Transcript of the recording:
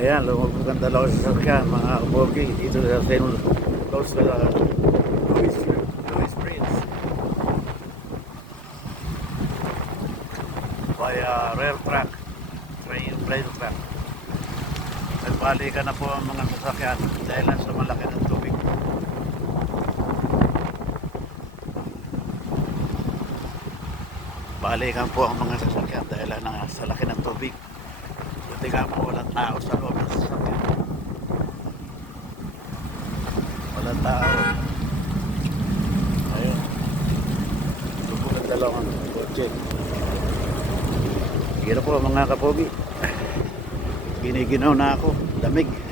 Ayan, lumubog ang dalawang sasakyan, mga kapogi, dito sa St. Louis, Louis Bridge. By rail track, rail track. Nagbalikan na po ang mga sasakyan dahil lang sa malaki ng tubig. Balikan po ang mga sasakyan dahil lang sa laki ng tubig. Buti nga po walang tao sa loob ng sasakyan. Walang tao. Ayun. Lubog ang dalawang kotse. Sige na po mga kapogi. Giniginaw na ako. Lamig.